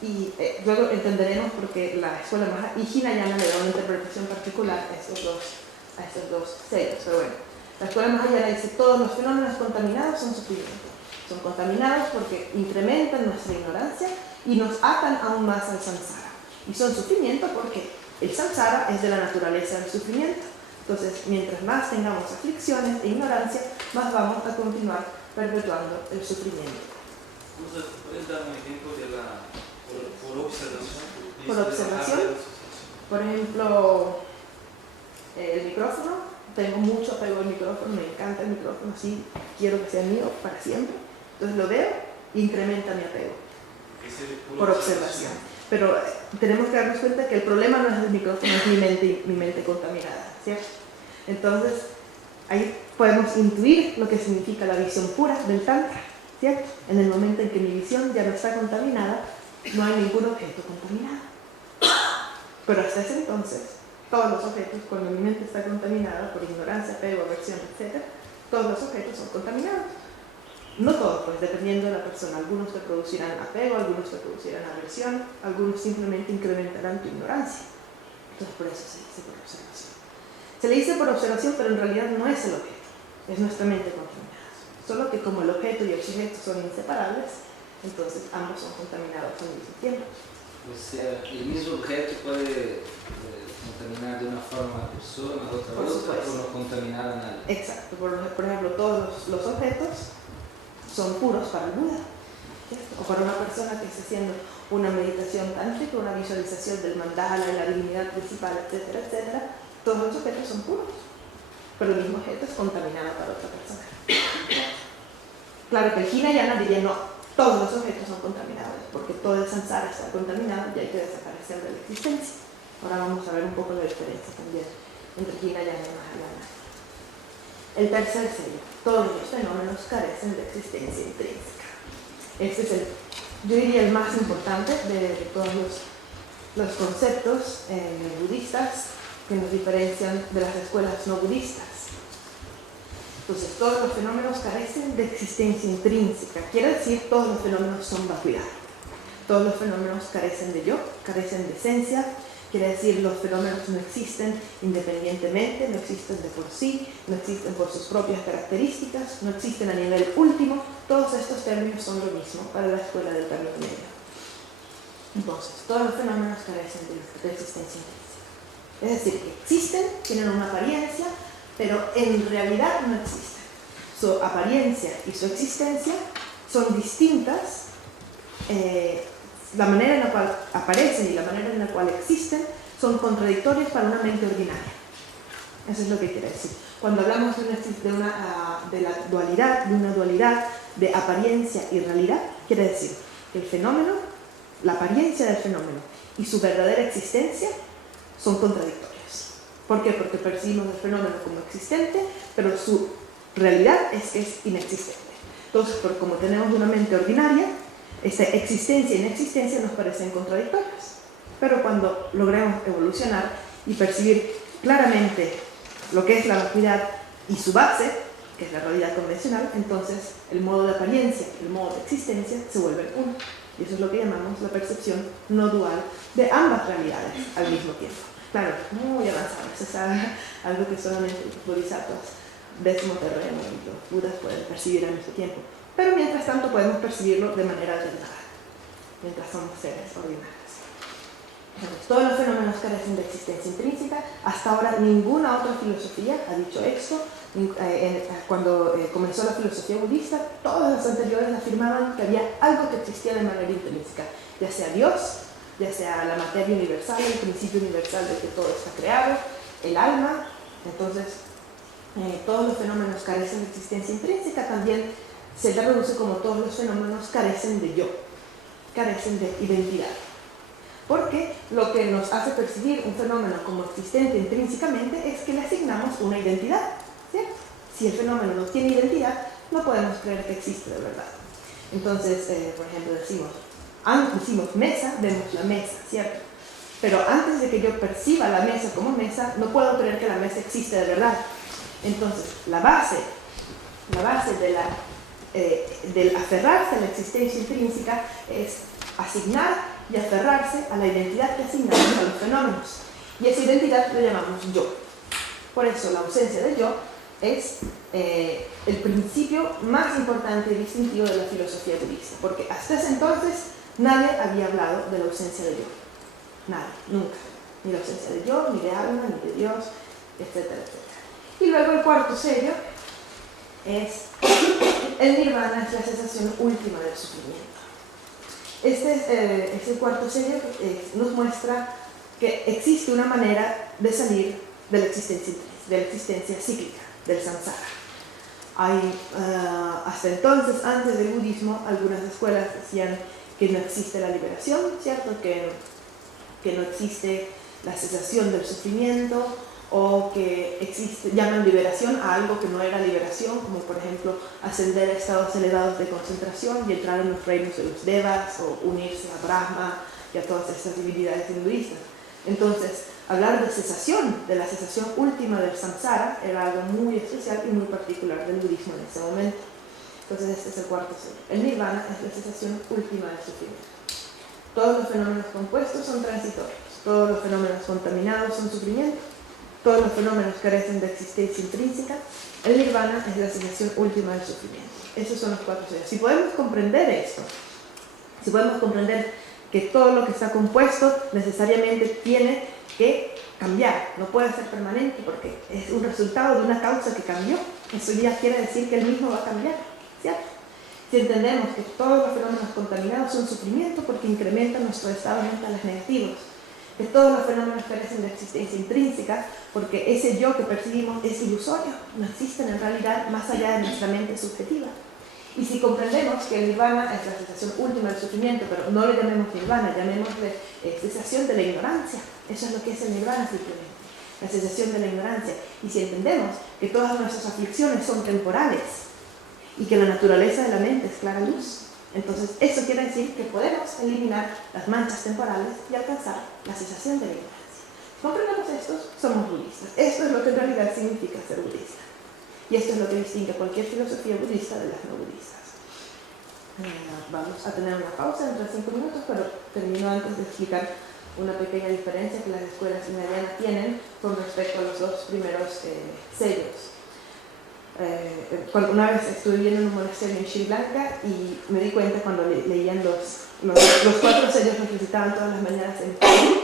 Y luego entenderemos por qué la escuela Mahayana y Hinayana le da una interpretación particular a estos dos sellos. Pero bueno, la escuela Mahayana dice que todos los fenómenos contaminados son sufrimiento. Son contaminados porque incrementan nuestra ignorancia y nos atan aún más al samsara. Y son sufrimiento porque el samsara es de la naturaleza del sufrimiento. Entonces, mientras más tengamos aflicciones e ignorancia, más vamos a continuar perpetuando el sufrimiento. ¿Puedes dar un ejemplo de por observación? Por observación, por ejemplo, el micrófono. Tengo mucho apego al micrófono, me encanta el micrófono, sí, quiero que sea mío para siempre. Entonces lo veo, incrementa mi apego. Por observación. Pero tenemos que darnos cuenta que el problema no es el micrófono, es mi mente contaminada, ¿cierto? Entonces, ahí podemos intuir lo que significa la visión pura del Tantra, ¿cierto? En el momento en que mi visión ya no está contaminada, no hay ningún objeto contaminado. Pero hasta ese entonces, todos los objetos, cuando mi mente está contaminada por ignorancia, apego, aversión, etc., todos los objetos son contaminados. No todos, pues dependiendo de la persona. Algunos te producirán apego, algunos te producirán aversión, algunos simplemente incrementarán tu ignorancia. Entonces por eso se dice por observación. Se le dice por observación, pero en realidad no es el objeto, es nuestra mente contaminada. Solo que como el objeto y el sujeto son inseparables, entonces ambos son contaminados al mismo tiempo. O sea, el mismo objeto puede contaminar de una forma a la persona, de otra o no contaminar a nadie. Exacto. Por ejemplo, todos los objetos son puros para el Buda, ¿cierto? O para una persona que esté haciendo una meditación tántrica, una visualización del mandala, de la divinidad principal, etcétera, etcétera. Todos los objetos son puros, pero el mismo objeto es contaminado para otra persona. Claro que el Hinayana diría no, todos los objetos son contaminados, porque todo el samsara está contaminado y hay que desaparecer de la existencia. Ahora vamos a ver un poco la diferencia también entre Hinayana y Mahayana. El tercer sello, todos los fenómenos carecen de existencia intrínseca. Este es yo diría el más importante de todos los conceptos budistas que nos diferencian de las escuelas no budistas. Entonces, todos los fenómenos carecen de existencia intrínseca. Quiere decir, todos los fenómenos son vacuidad. Todos los fenómenos carecen de yo, carecen de esencia. Quiere decir, los fenómenos no existen independientemente, no existen de por sí, no existen por sus propias características, no existen a nivel último. Todos estos términos son lo mismo para la escuela del camino medio. Entonces, todos los fenómenos carecen de existencia intrínseca. Es decir, que existen, tienen una apariencia, pero en realidad no existen. Su apariencia y su existencia son distintas. La manera en la cual aparecen y la manera en la cual existen son contradictorios para una mente ordinaria. Eso es lo que quiere decir. Cuando hablamos de la dualidad, de una dualidad de apariencia y realidad, quiere decir que el fenómeno, la apariencia del fenómeno y su verdadera existencia son contradictorios. ¿Por qué? Porque percibimos el fenómeno como existente, pero su realidad es que es inexistente. Entonces, como tenemos una mente ordinaria, esta existencia e inexistencia nos parecen contradictorias. Pero cuando logremos evolucionar y percibir claramente lo que es la vacuidad y su base, que es la realidad convencional, entonces el modo de apariencia y el modo de existencia se vuelven uno. Y eso es lo que llamamos la percepción no dual de ambas realidades al mismo tiempo. Claro, muy avanzado, eso es algo que solamente los bodhisattvas décimo terreno y los budas pueden percibir al mismo tiempo. Pero mientras tanto podemos percibirlo de manera alternada, mientras somos seres ordinarios. Entonces, todos los fenómenos carecen de existencia intrínseca. Hasta ahora ninguna otra filosofía ha dicho esto. Cuando comenzó la filosofía budista, todas las anteriores afirmaban que había algo que existía de manera intrínseca, ya sea Dios, ya sea la materia universal, el principio universal de que todo está creado, el alma. Entonces, todos los fenómenos carecen de existencia intrínseca. También se le reduce como todos los fenómenos carecen de yo, carecen de identidad. Porque lo que nos hace percibir un fenómeno como existente intrínsecamente es que le asignamos una identidad, ¿cierto? Si el fenómeno no tiene identidad, no podemos creer que existe de verdad. Entonces, por ejemplo, decimos mesa, vemos la mesa, ¿cierto? Pero antes de que yo perciba la mesa como mesa, no puedo creer que la mesa existe de verdad. Entonces, la base del aferrarse a la existencia intrínseca es asignar y aferrarse a la identidad que asignamos a los fenómenos. Y esa identidad lo llamamos yo. Por eso la ausencia de yo es el principio más importante y distintivo de la filosofía budista, porque hasta ese entonces nadie había hablado de la ausencia de yo. Nadie, nunca. Ni la ausencia de yo, ni de alma, ni de Dios, etcétera, etcétera. Y luego el cuarto sello es el nirvana, es la cesación última del sufrimiento. Este cuarto sello nos muestra que existe una manera de salir de la existencia cíclica, del samsara. Hay, hasta entonces, antes del budismo, algunas escuelas decían que no existe la liberación, ¿cierto? Que no existe la cesación del sufrimiento, o que llaman liberación a algo que no era liberación, como por ejemplo ascender a estados elevados de concentración y entrar en los reinos de los devas, o unirse a Brahma y a todas estas divinidades hinduistas. Entonces, hablar de cesación, de la cesación última del samsara, era algo muy especial y muy particular del budismo en ese momento. Entonces, este es el cuarto sello. El nirvana es la cesación última del sufrimiento. Todos los fenómenos compuestos son transitorios, todos los fenómenos contaminados son sufrimiento, todos los fenómenos carecen de existencia intrínseca. El nirvana es la cesación última del sufrimiento. Esos son los cuatro sellos. Si podemos comprender esto, si podemos comprender que todo lo que está compuesto necesariamente tiene que cambiar, no puede ser permanente porque es un resultado de una causa que cambió, eso ya quiere decir que el mismo va a cambiar, ¿cierto? Si entendemos que todos los fenómenos contaminados son sufrimiento porque incrementan nuestro estado mental negativo, que todos los fenómenos carecen de existencia intrínseca porque ese yo que percibimos es ilusorio, no existen en realidad más allá de nuestra mente subjetiva. Y si comprendemos que el nirvana es la cesación última del sufrimiento, pero no le llamemos nirvana, llamémosle cesación de la ignorancia, eso es lo que es el nirvana simplemente, la cesación de la ignorancia. Y si entendemos que todas nuestras aflicciones son temporales y que la naturaleza de la mente es clara luz, entonces eso quiere decir que podemos eliminar las manchas temporales y alcanzar la cesación de la ignorancia. Si comprendemos esto, somos budistas. Esto es lo que en realidad significa ser budista. Y esto es lo que distingue cualquier filosofía budista de las no budistas. Vamos a tener una pausa dentro de 5 minutos, pero termino antes de explicar una pequeña diferencia que las escuelas hinayana tienen con respecto a los dos primeros sellos. Una vez estuve viviendo en un monasterio en Sri Lanka y me di cuenta cuando leían los 4 sellos que recitaban todas las mañanas en Pali,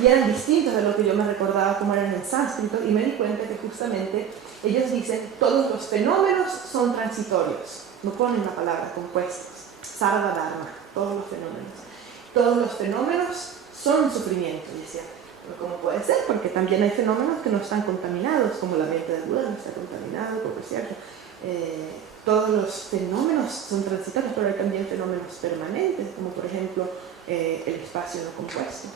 y eran distintos de lo que yo me recordaba como eran en sánscrito, y me di cuenta que justamente ellos dicen todos los fenómenos son transitorios, no ponen la palabra compuestos, sarva dharma, todos los fenómenos son sufrimiento, y decía, ¿cómo puede ser? Porque también hay fenómenos que no están contaminados, como la mente del Buda no está contaminado, por cierto. Todos los fenómenos son transitorios, pero hay también fenómenos permanentes, como por ejemplo el espacio no compuesto.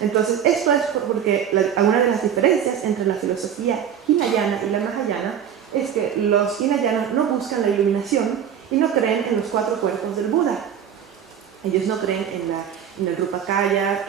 Entonces, esto es porque una de las diferencias entre la filosofía hinayana y la mahayana es que los hinayanas no buscan la iluminación y no creen en los 4 cuerpos del Buda. Ellos no creen en el Rupakaya,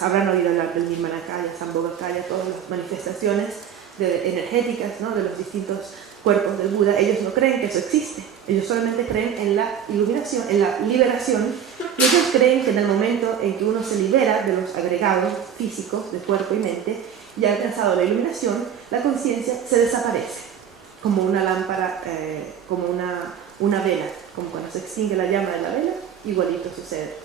habrán oído hablar del Nirmanakaya, Sambhogakaya, todas las manifestaciones energéticas, ¿no?, de los distintos cuerpos del Buda. Ellos no creen que eso existe, ellos solamente creen en la iluminación, en la liberación, y ellos creen que en el momento en que uno se libera de los agregados físicos de cuerpo y mente y ha alcanzado la iluminación, la conciencia se desaparece, como una lámpara, como una vela, como cuando se extingue la llama de la vela, igualito sucede.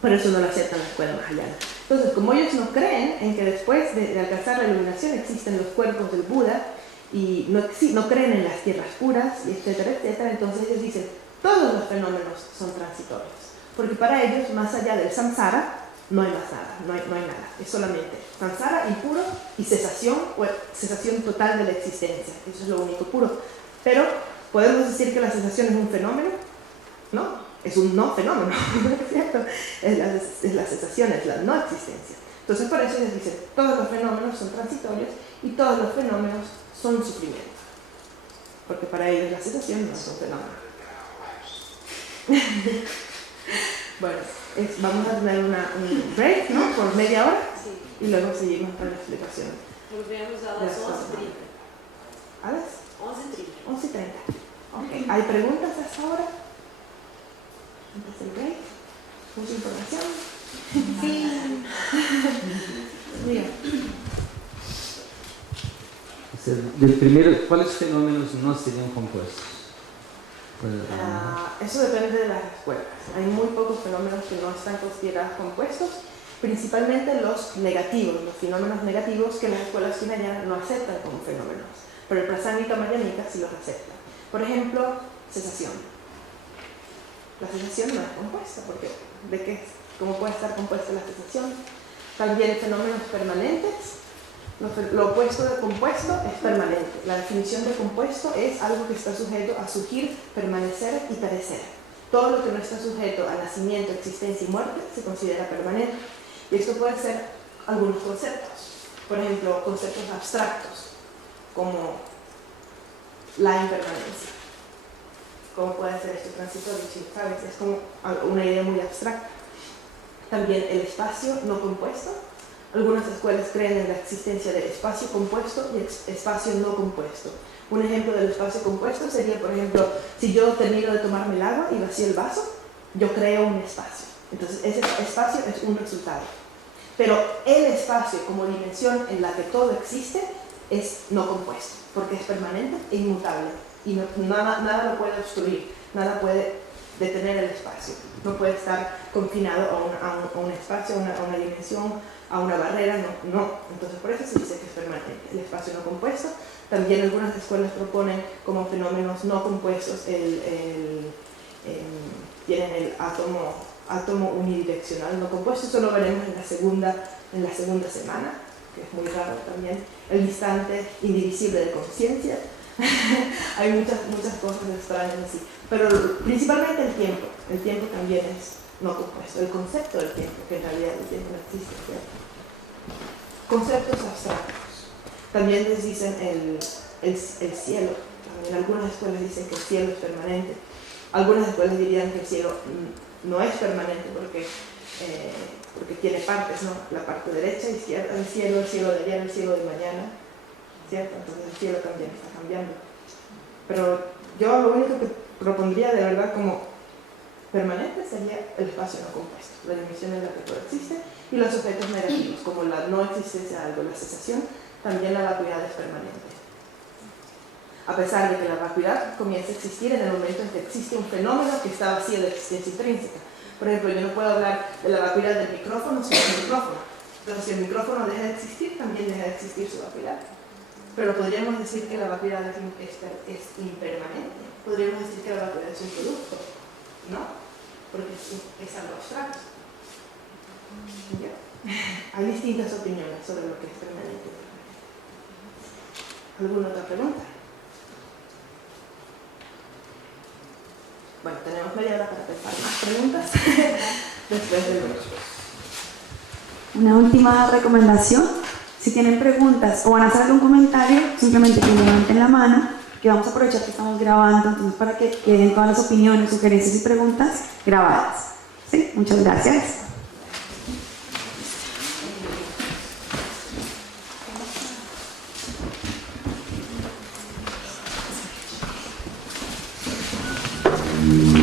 Por eso no lo aceptan la escuela mahayana. Entonces, como ellos no creen en que después de alcanzar la iluminación existen los cuerpos del Buda y no creen en las tierras puras, y etcétera, etcétera, entonces ellos dicen, todos los fenómenos son transitorios. Porque para ellos, más allá del samsara, no hay más nada, no hay nada. Es solamente samsara impuro y cesación, o cesación total de la existencia. Eso es lo único puro. Pero, ¿podemos decir que la cesación es un fenómeno? No, es un no fenómeno, ¿cierto? Es la cesación, es la no existencia. Entonces, por eso ellos dicen, todos los fenómenos son transitorios y todos los fenómenos son sufrimiento. Porque para ellos la cesación no es un fenómeno. Bueno, vamos a tener un break, ¿no? Por media hora y luego seguimos con la explicación. Volvemos a las 11:30. ¿A las? 11:30. 11:30. Ok. ¿Hay preguntas hasta ahora? Antes del break. ¿Mucha información? Sí. Mira. Del primero, ¿cuáles fenómenos no serían compuestos? Eso depende de las escuelas. Hay muy pocos fenómenos que no están considerados compuestos, principalmente los negativos, los fenómenos negativos que las escuelas hinayana no aceptan como fenómenos, pero el Prasangika Mayánica sí los acepta. Por ejemplo, cesación. La cesación no es compuesta, porque ¿de qué? ¿Cómo puede estar compuesta la cesación? También fenómenos permanentes. Lo opuesto de compuesto es permanente. La definición de compuesto es algo que está sujeto a surgir, permanecer y perecer. Todo lo que no está sujeto a nacimiento, existencia y muerte se considera permanente. Y esto puede ser algunos conceptos. Por ejemplo, conceptos abstractos, como la impermanencia. ¿Cómo puede ser esto transitorio? Si sabes, es como una idea muy abstracta. También el espacio no compuesto. Algunas escuelas creen en la existencia del espacio compuesto y espacio no compuesto. Un ejemplo del espacio compuesto sería, por ejemplo, si yo termino de tomarme el agua y vacío el vaso, yo creo un espacio. Entonces, ese espacio es un resultado. Pero el espacio como dimensión en la que todo existe es no compuesto, porque es permanente e inmutable. Y nada lo puede obstruir, nada puede detener el espacio. No puede estar confinado a un espacio, a una dimensión, a una barrera, no. Entonces, por eso se dice que es permanente. El espacio no compuesto. También algunas escuelas proponen como fenómenos no compuestos tienen el átomo unidireccional no compuesto. Eso lo veremos en la segunda semana, que es muy raro también. El instante indivisible de conciencia. Hay muchas cosas extrañas así. Pero principalmente el tiempo. El tiempo también es no compuesto. El concepto del tiempo, que en realidad el tiempo no existe, ¿cierto? Conceptos abstractos. También les dicen el cielo. También algunas escuelas dicen que el cielo es permanente. Algunas escuelas dirían que el cielo no es permanente porque tiene partes, ¿no? La parte derecha, izquierda, el cielo de ayer, el cielo de mañana, ¿cierto? Entonces el cielo también está cambiando. Pero yo lo único que propondría de verdad como permanente sería el espacio no compuesto, la dimensión en la que todo existe, y los objetos negativos, como la no existencia de algo, la cesación, también la vacuidad es permanente. A pesar de que la vacuidad comienza a existir en el momento en que existe un fenómeno que está vacío de existencia intrínseca. Por ejemplo, yo no puedo hablar de la vacuidad del micrófono sin el micrófono. Entonces, si el micrófono deja de existir, también deja de existir su vacuidad. Pero podríamos decir que la vacuidad es impermanente. Podríamos decir que la vacuidad es un producto, ¿no? Porque es algo abstracto. ¿Ya? Hay distintas opiniones sobre lo que es permanente. ¿Alguna otra pregunta? Bueno, tenemos media hora para pensar más preguntas después del break. Una última recomendación. Si tienen preguntas o van a hacer algún comentario, simplemente que levanten la mano, que vamos a aprovechar que estamos grabando, entonces para que queden todas las opiniones, sugerencias y preguntas grabadas. ¿Sí? Muchas gracias. Mm-hmm.